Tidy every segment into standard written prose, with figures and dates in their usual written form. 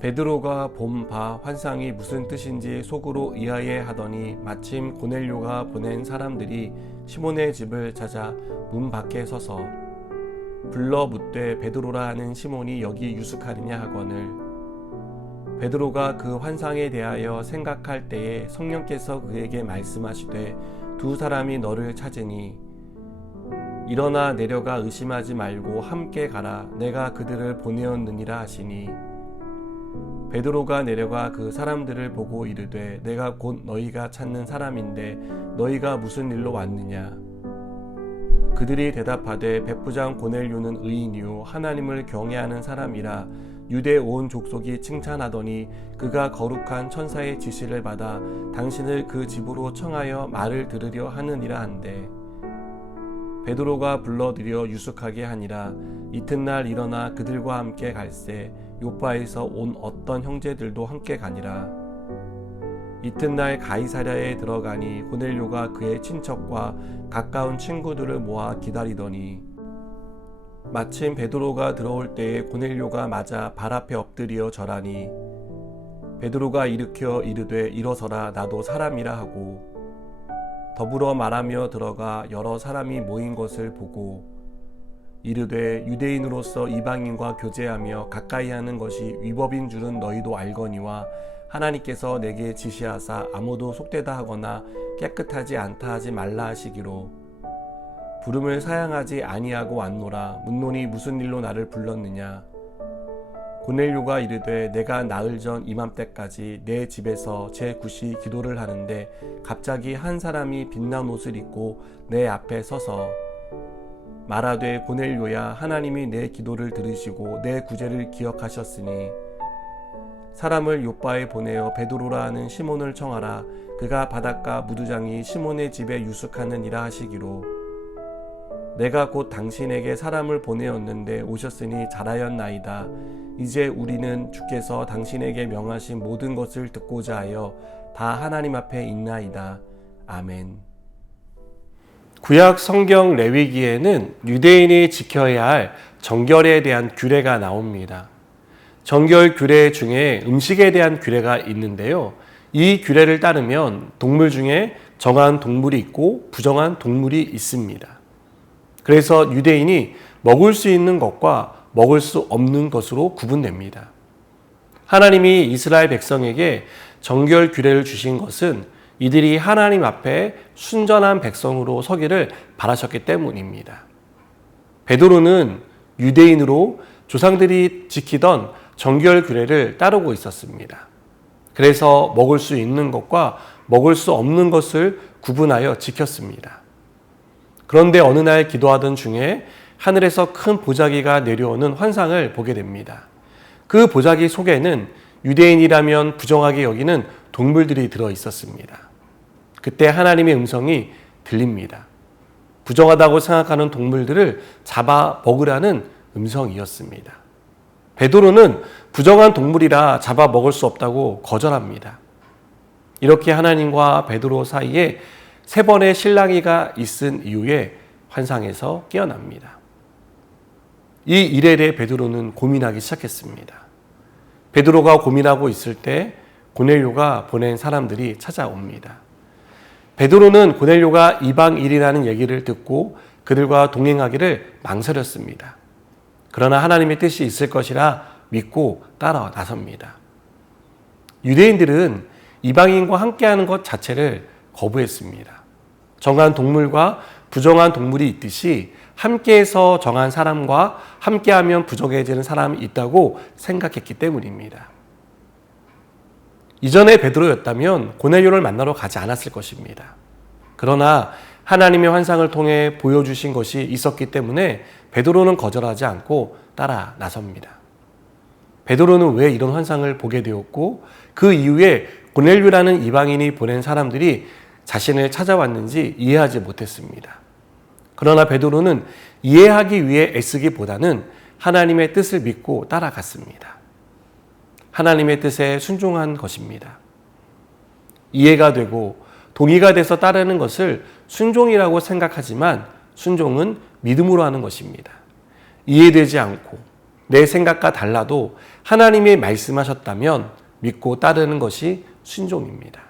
베드로가 본 바 환상이 무슨 뜻인지 속으로 의아해하더니 마침 고넬료가 보낸 사람들이 시몬의 집을 찾아 문 밖에 서서 불러 묻되 베드로라 하는 시몬이 여기 유숙하느냐 하거늘 베드로가 그 환상에 대하여 생각할 때에 성령께서 그에게 말씀하시되 두 사람이 너를 찾으니 일어나 내려가 의심하지 말고 함께 가라 내가 그들을 보내었느니라 하시니 베드로가 내려가 그 사람들을 보고 이르되 내가 곧 너희가 찾는 사람인데 너희가 무슨 일로 왔느냐 그들이 대답하되 백부장 고넬료는 의인이요 하나님을 경외하는 사람이라 유대 온 족속이 칭찬하더니 그가 거룩한 천사의 지시를 받아 당신을 그 집으로 청하여 말을 들으려 하느니라 한데 베드로가 불러들여 유숙하게 하니라 이튿날 일어나 그들과 함께 갈새 요파에서 온 어떤 형제들도 함께 가니라 이튿날 가이사랴에 들어가니 고넬료가 그의 친척과 가까운 친구들을 모아 기다리더니 마침 베드로가 들어올 때에 고넬료가 맞아 발 앞에 엎드려 절하니 베드로가 일으켜 이르되 일어서라 나도 사람이라 하고 더불어 말하며 들어가 여러 사람이 모인 것을 보고 이르되 유대인으로서 이방인과 교제하며 가까이 하는 것이 위법인 줄은 너희도 알거니와 하나님께서 내게 지시하사 아무도 속되다 하거나 깨끗하지 않다 하지 말라 하시기로 부름을 사양하지 아니하고 왔노라 묻노니 무슨 일로 나를 불렀느냐 고넬료가 이르되 내가 나흘 전 이맘때까지 내 집에서 제 굿이 기도를 하는데 갑자기 한 사람이 빛난 옷을 입고 내 앞에 서서 말하되 고넬료야 하나님이 내 기도를 들으시고 내 구제를 기억하셨으니 사람을 요빠에 보내어 베드로라 하는 시몬을 청하라 그가 바닷가 무두장이 시몬의 집에 유숙하느니라 하시기로 내가 곧 당신에게 사람을 보내었는데 오셨으니 잘하였나이다 이제 우리는 주께서 당신에게 명하신 모든 것을 듣고자 하여 다 하나님 앞에 있나이다 아멘. 구약 성경 레위기에는 유대인이 지켜야 할 정결에 대한 규례가 나옵니다. 정결 규례 중에 음식에 대한 규례가 있는데요. 이 규례를 따르면 동물 중에 정한 동물이 있고 부정한 동물이 있습니다. 그래서 유대인이 먹을 수 있는 것과 먹을 수 없는 것으로 구분됩니다. 하나님이 이스라엘 백성에게 정결 규례를 주신 것은 이들이 하나님 앞에 순전한 백성으로 서기를 바라셨기 때문입니다. 베드로는 유대인으로 조상들이 지키던 정결 규례를 따르고 있었습니다. 그래서 먹을 수 있는 것과 먹을 수 없는 것을 구분하여 지켰습니다. 그런데 어느 날 기도하던 중에 하늘에서 큰 보자기가 내려오는 환상을 보게 됩니다. 그 보자기 속에는 유대인이라면 부정하게 여기는 동물들이 들어 있었습니다. 그때 하나님의 음성이 들립니다. 부정하다고 생각하는 동물들을 잡아 먹으라는 음성이었습니다. 베드로는 부정한 동물이라 잡아 먹을 수 없다고 거절합니다. 이렇게 하나님과 베드로 사이에 3번의 실랑이가 있은 이후에 환상에서 깨어납니다. 이 일에 대해 베드로는 고민하기 시작했습니다. 베드로가 고민하고 있을 때 고넬료가 보낸 사람들이 찾아옵니다. 베드로는 고넬료가 이방인이라는 얘기를 듣고 그들과 동행하기를 망설였습니다. 그러나 하나님의 뜻이 있을 것이라 믿고 따라 나섭니다. 유대인들은 이방인과 함께하는 것 자체를 거부했습니다. 정한 동물과 부정한 동물이 있듯이 함께해서 정한 사람과 함께하면 부정해지는 사람이 있다고 생각했기 때문입니다. 이전에 베드로였다면 고넬료를 만나러 가지 않았을 것입니다. 그러나 하나님의 환상을 통해 보여주신 것이 있었기 때문에 베드로는 거절하지 않고 따라 나섭니다. 베드로는 왜 이런 환상을 보게 되었고 그 이후에 고넬료라는 이방인이 보낸 사람들이 자신을 찾아왔는지 이해하지 못했습니다. 그러나 베드로는 이해하기 위해 애쓰기보다는 하나님의 뜻을 믿고 따라갔습니다. 하나님의 뜻에 순종한 것입니다. 이해가 되고 동의가 돼서 따르는 것을 순종이라고 생각하지만 순종은 믿음으로 하는 것입니다. 이해되지 않고 내 생각과 달라도 하나님이 말씀하셨다면 믿고 따르는 것이 순종입니다.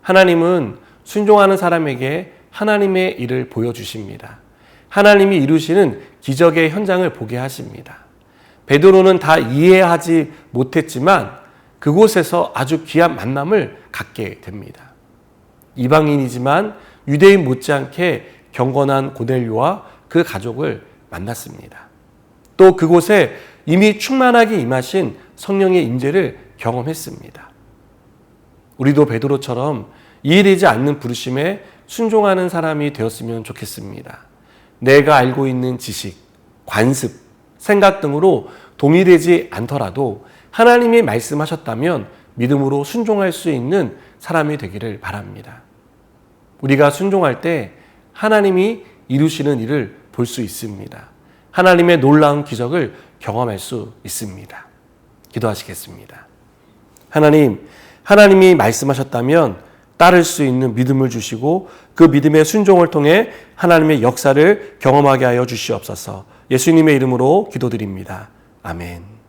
하나님은 순종하는 사람에게 하나님의 일을 보여주십니다. 하나님이 이루시는 기적의 현장을 보게 하십니다. 베드로는 다 이해하지 못했지만 그곳에서 아주 귀한 만남을 갖게 됩니다. 이방인이지만 유대인 못지않게 경건한 고넬료와 그 가족을 만났습니다. 또 그곳에 이미 충만하게 임하신 성령의 임재를 경험했습니다. 우리도 베드로처럼 이해되지 않는 부르심에 순종하는 사람이 되었으면 좋겠습니다. 내가 알고 있는 지식, 관습, 생각 등으로 동의되지 않더라도 하나님이 말씀하셨다면 믿음으로 순종할 수 있는 사람이 되기를 바랍니다. 우리가 순종할 때 하나님이 이루시는 일을 볼 수 있습니다. 하나님의 놀라운 기적을 경험할 수 있습니다. 기도하시겠습니다. 하나님이 말씀하셨다면 따를 수 있는 믿음을 주시고 그 믿음의 순종을 통해 하나님의 역사를 경험하게 하여 주시옵소서. 예수님의 이름으로 기도드립니다. 아멘.